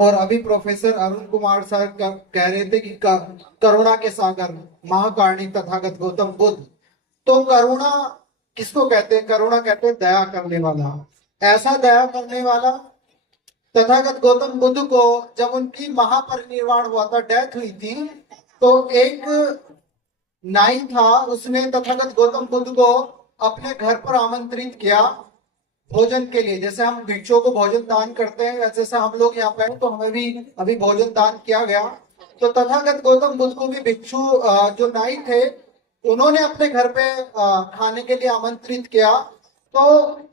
और अभी professor Arun Kumar sir कह रहे थे कि करुणा के सागर महाकारणी तथागत गौतम बुद्ध। तो करुणा किसको कहते हैं? करुणा कहते हैं दया करने वाला। ऐसा दया करने वाला तथागत गौतम बुद्ध को जब उनकी महापरिनिर्वाण हुआ था, डेथ हुई थी, तो एक नाई था, उसने तथागत गौतम बुद्ध को अपने घर पर आमंत्रित किया भोजन के लिए। जैसे हम भिक्षुओं को भोजन दान करते हैं, वैसे से हम लोग यहाँ पे हैं, तो हमें भी अभी भोजन दान किया गया। तो तथागत गौतम बुद्ध को भी भिक्षु जो नाई थे, उन्होंने अपने घर पे खाने के लिए आमंत्रित किया। तो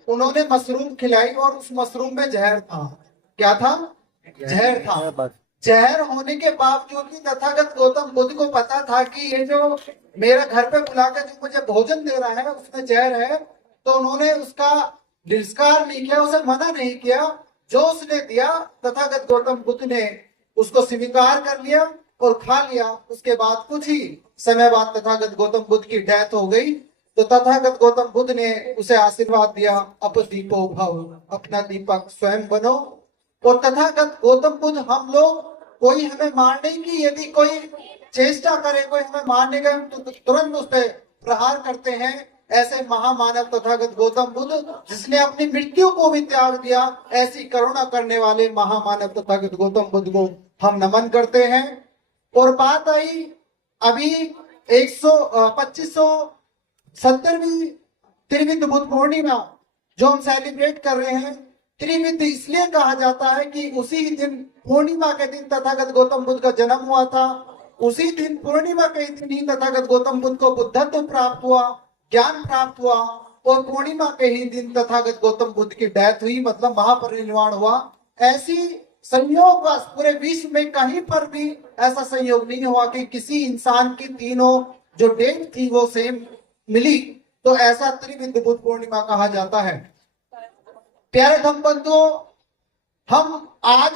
उन्होंने मशरूम खिलाई और उस मशरूम में जहर था। क्या था? जहर था। जहर होने के बावजूद भी तथागत गौतम बुद्ध को पता था कि ये जो मेरा घर पे बुलाकर जो मुझे भोजन दे रहा है उसमें जहर है, तो उन्होंने उसका तिरस्कार नहीं किया, उसे मना नहीं किया। जो उसने दिया तथागत गौतम बुद्ध ने उसको स्वीकार कर लिया और खा लिया। उसके बाद कुछ ही समय बाद तथागत गौतम बुद्ध की डेथ हो गई। तो तथागत गौतम बुद्ध ने उसे आशीर्वाद दिया, अप दीपो भव, अपना दीपक स्वयं बनो। और तथागत गौतम बुद्ध, हम लोग कोई हमें मारने की यदि कोई चेष्टा करे, कोई हमें मारने का, तो तुरंत उस पर प्रहार करते हैं। ऐसे महामानव तथागत गौतम बुद्ध, जिसने अपनी मृत्यु को भी त्याग दिया, ऐसी करुणा करने वाले महामानव तथागत गौतम बुद्ध को हम नमन करते हैं। और बात आई अभी 2570वीं त्रिविध बुद्ध पूर्णिमा जो हम सेलिब्रेट कर रहे हैं। त्रिविध इसलिए कहा जाता है कि उसी दिन, पूर्णिमा के दिन तथागत गौतम बुद्ध का जन्म हुआ था। उसी दिन, पूर्णिमा के दिन ही तथागत गौतम बुद्ध को बुद्धत्व प्राप्त हुआ, ज्ञान प्राप्त हुआ। और पूर्णिमा के ही दिन तथागत गौतम बुद्ध की डेथ हुई, मतलब महापरिनिर्वाण हुआ। ऐसी संयोग बस पूरे विश्व में कहीं पर भी ऐसा संयोग नहीं हुआ कि किसी इंसान की तीनों जो डेट थी वो सेम मिली। तो ऐसा त्रिविध बुद्ध पूर्णिमा कहा जाता है। प्यारे धम्म बंधुओं, हम आज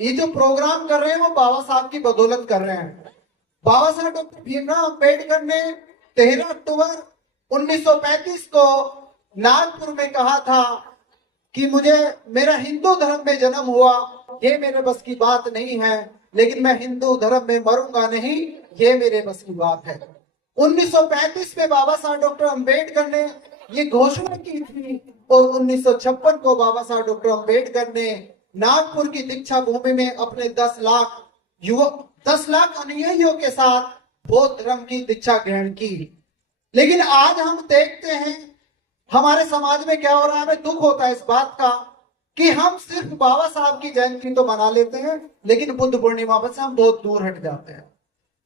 ये जो प्रोग्राम कर रहे हैं वो बाबा साहब की बदौलत कर रहे हैं। बाबा साहब डॉक्टर भीमराव अम्बेडकर ने 13 अक्टूबर 1935 को नागपुर में कहा था कि मुझे, मेरा हिंदू धर्म में जन्म हुआ, ये मेरे बस की बात नहीं है, लेकिन मैं हिंदू धर्म में मरूंगा नहीं, ये मेरे बस की बात है। 1935 में बाबा साहब डॉक्टर अम्बेडकर ने ये घोषणा की थी। और 1956 को बाबा साहब डॉक्टर अम्बेडकर ने नागपुर की दीक्षा भूमि में अपने 10 लाख युवक, 10 लाख अनुयायियों के साथ बौद्ध धर्म की दीक्षा ग्रहण की। लेकिन आज हम देखते हैं हमारे समाज में क्या हो रहा है। हमें दुख होता है इस बात का कि हम सिर्फ बाबा साहब की जयंती तो मना लेते हैं, लेकिन बुद्ध पूर्णिमा से हम बहुत दूर हट जाते हैं।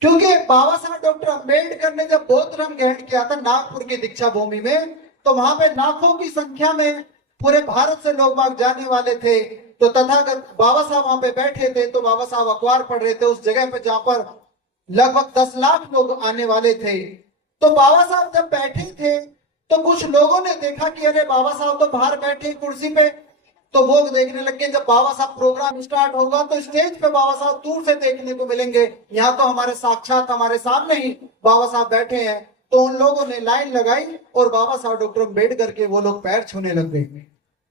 क्योंकि बाबा साहब डॉक्टर अम्बेडकर ने जब बौद्ध धर्म ग्रहण किया था नागपुर की दीक्षा भूमि में, तो वहां पे लाखों की संख्या में पूरे भारत से लोग वहां जाने वाले थे। तो तथागत बाबा साहब वहां पे बैठे थे, तो बाबा साहब अखबार पढ़ रहे थे उस जगह पे जहां पर लगभग 10 लाख लोग आने वाले थे। तो बाबा साहब जब बैठे थे तो कुछ लोगों ने देखा कि अरे बाबा साहब तो बाहर बैठे कुर्सी पे, तो वो देखने लगे। जब बाबा साहब प्रोग्राम स्टार्ट होगा तो स्टेज पे बाबा साहब दूर से देखने को मिलेंगे, यहाँ तो हमारे साक्षात हमारे सामने ही बाबा साहब बैठे हैं। तो उन लोगों ने लाइन लगाई और बाबा साहब डॉक्टर अम्बेडकर के वो लोग पैर छूने लग गए।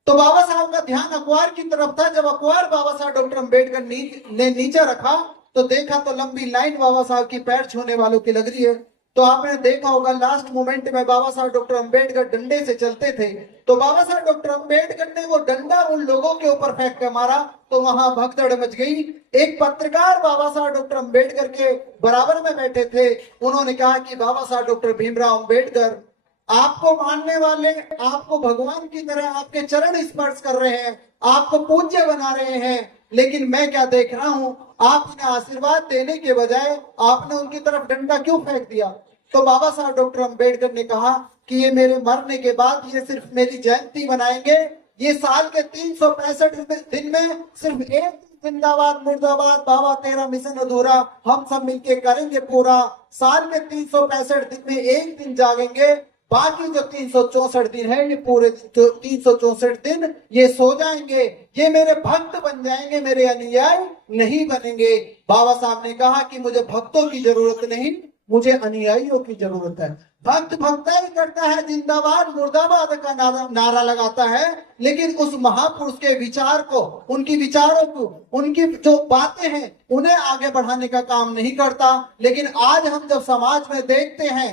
तो बाबा साहब का ध्यान अखबार की तरफ था। जब अखबार बाबा साहब डॉक्टर अम्बेडकर ने नीचे रखा तो देखा तो लंबी लाइन बाबा साहब की पैर छूने वालों की लग रही है। तो आपने देखा होगा लास्ट मोमेंट में बाबा साहब डॉक्टर अम्बेडकर डंडे से चलते थे, तो बाबा साहब डॉक्टर अम्बेडकर ने वो डंडा उन लोगों के ऊपर फेंक कर मारा, तो वहां भगदड़ मच गई। एक पत्रकार बाबा साहब डॉक्टर अम्बेडकर के बराबर में बैठे थे, उन्होंने कहा कि बाबा साहब डॉक्टर भीमराव अम्बेडकर, आपको मानने वाले आपको भगवान की तरह आपके चरण स्पर्श कर रहे हैं, आपको पूज्य बना रहे हैं, लेकिन मैं क्या देख रहा हूं, आप उन्हें आशीर्वाद देने के बजाय आपने उनकी तरफ डंडा क्यों फेंक दिया। तो बाबा साहब डॉक्टर अम्बेडकर ने कहा कि ये मेरे मरने के बाद ये सिर्फ मेरी जयंती मनाएंगे, ये साल के 365 दिन में सिर्फ एक जिंदाबाद मुर्दाबाद बाबा तेरा मिशन अधूरा हम सब मिलके करेंगे पूरा। साल के 365 दिन में एक दिन जागेंगे, बाकी जो 364 दिन है ये पूरे 364 दिन ये सो जाएंगे, ये मेरे भक्त बन जाएंगे, मेरे अनुयायी नहीं बनेंगे। बाबा साहब ने कहा कि मुझे भक्तों की जरूरत नहीं, मुझे अनुयायियों की जरूरत है। भक्त भक्ता ही करता है, जिंदाबाद मुर्दाबाद का नारा लगाता है, लेकिन उस महापुरुष के विचार को, उनकी विचारों को, उनकी जो बातें हैं उन्हें आगे बढ़ाने का काम नहीं करता। लेकिन आज हम जब समाज में देखते हैं,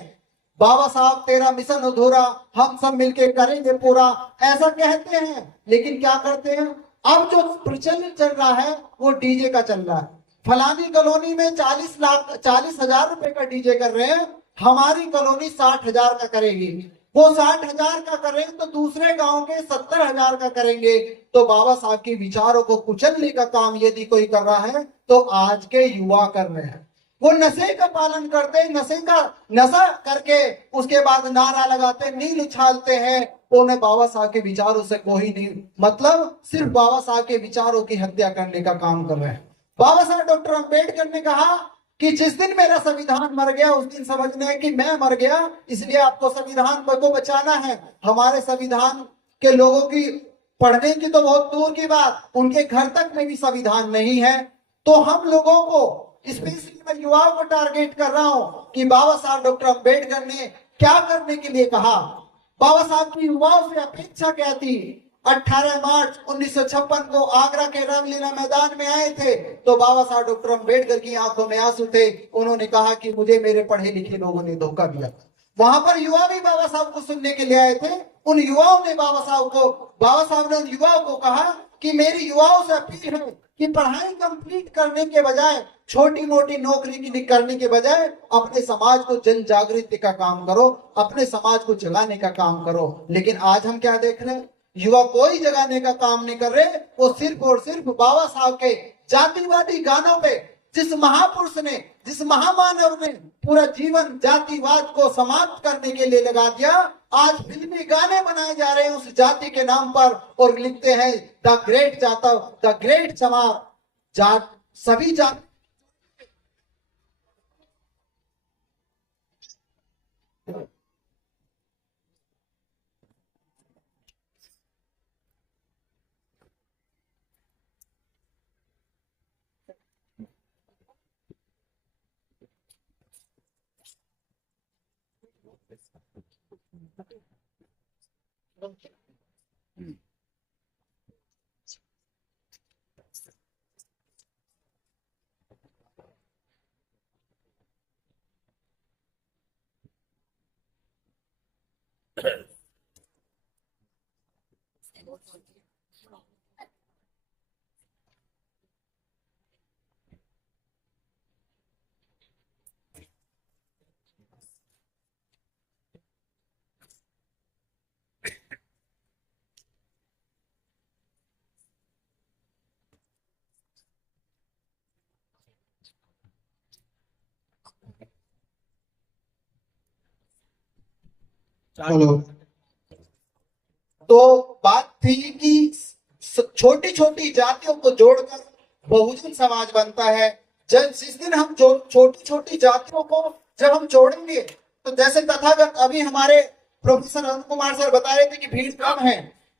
बाबा साहब तेरा मिशन अधूरा, हम सब मिलके करेंगे पूरा, ऐसा कहते हैं, लेकिन क्या करते हैं? अब जो प्रचलित चल रहा है वो डीजे का चल रहा है। फलानी कॉलोनी में 40,000 रुपए का डीजे कर रहे हैं, हमारी कॉलोनी 60,000 का करेगी। वो 60,000 का करेंगे तो दूसरे गांव के 70,000 का करेंगे। तो बाबा साहब के विचारों को कुचलने का काम यदि कोई कर रहा है तो आज के युवा कर रहे हैं। वो नशे का पालन करते, नशा करके उसके बाद नारा लगाते, नील उछालते हैं। उन्हें बाबा साहब के विचारों से कोई नहीं मतलब, सिर्फ बाबा साहब के विचारों की हत्या करने का काम कर रहे हैं। बाबा साहब डॉक्टर अंबेडकर ने कहा कि जिस दिन मेरा संविधान मर गया उस दिन समझना है कि मैं मर गया, इसलिए आपको संविधान को बचाना है। हमारे संविधान के लोगों की पढ़ने की तो बहुत दूर की बात, उनके घर तक में भी संविधान नहीं है। तो हम लोगों को, स्पेशली मैं युवाओं को टारगेट कर रहा हूं कि बाबा साहब डॉक्टर अंबेडकर ने क्या करने के लिए कहा। बाबा साहब की युवाओं से अपेक्षा क्या थी? 18 मार्च 1956 को आगरा के रामलीला मैदान में आए थे तो बाबा साहब डॉक्टर अंबेडकर की आंखों में आंसू थे। उन्होंने कहा कि मुझे मेरे पढ़े लिखे लोगों ने धोखा दिया। वहां पर युवा भी बाबा साहब को सुनने के लिए आए थे। उन युवाओं ने बाबा साहब ने उन युवाओं को कहा कि मेरी युवाओं से अपील है कि पढ़ाई कंप्लीट करने के बजाय, छोटी मोटी नौकरी करने के बजाय अपने समाज को जन जागृति का काम करो, अपने समाज को जगाने का काम करो। लेकिन आज हम क्या देख रहे हैं? युवा कोई जगाने का काम नहीं कर रहे, वो सिर्फ और सिर्फ बाबा साहब के जातिवादी गानों पे, जिस महापुरुष ने, जिस महामानव ने पूरा जीवन जातिवाद को समाप्त करने के लिए लगा दिया, आज फिल्मी गाने बनाए जा रहे हैं उस जाति के नाम पर और लिखते हैं the great Jatav, the great चमार, जाट सभी जात। हेलो। तो बात थी कि छोटी छोटी जातियों को जोड़कर बहुजन समाज बनता है। जब जिस दिन हम छोटी छोटी जातियों को जब हम जोड़ेंगे, तो जैसे तथागत अभी हमारे प्रोफेसर अरुण कुमार सर बता रहे थे कि भीड़ कम है,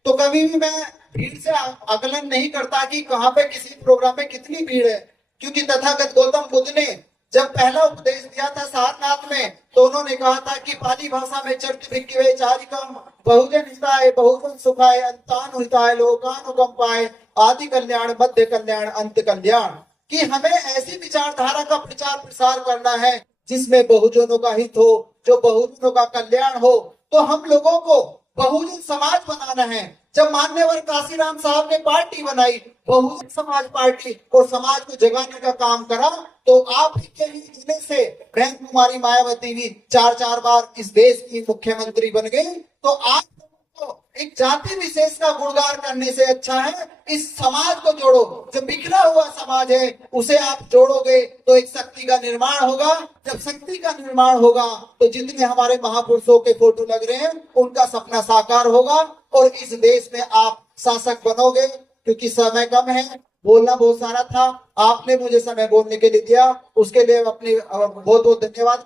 तो कभी भी मैं भीड़ से आकलन नहीं करता कि कहाँ पे किसी प्रोग्राम में कितनी भीड़ है, क्योंकि तथागत गौतम बुद्ध ने जब पहला उपदेश दिया था सारनाथ में, तो उन्होंने कहा था कि पाली भाषा में चरित भिक्खवे चारिकम बहुजन हिताय बहुजन सुखाय अंतानु हिताय लोकानुकंपाय आदि कल्याण मध्य कल्याण अंत कल्याण, कि हमें ऐसी विचारधारा का प्रचार प्रसार करना है जिसमें बहुजनों का हित हो, जो बहुजनों का कल्याण हो। तो हम लोगों को बहुजन समाज बनाना है। जब मान्यवर काशीराम साहब ने पार्टी बनाई बहुजन समाज पार्टी और समाज को जगाने का काम करा, तो आप ही के ही जिले से बहन कुमारी मायावती भी 4 बार इस देश की मुख्यमंत्री बन गई। तो आप लोगों को एक जाति विशेष का गुणगान करने से अच्छा है इस समाज को जोड़ो। जो बिखरा हुआ समाज है उसे आप जोड़ोगे तो एक शक्ति का निर्माण होगा। जब शक्ति का निर्माण होगा तो जितने हमारे महापुरुषों के फोटो लग रहे हैं उनका सपना साकार होगा और इस देश में आप शासक बनोगे। क्योंकि समय कम है, बोलना बहुत सारा था, आपने मुझे समय बोलने के लिए दिया, उसके लिए अपने बहुत बहुत धन्यवाद।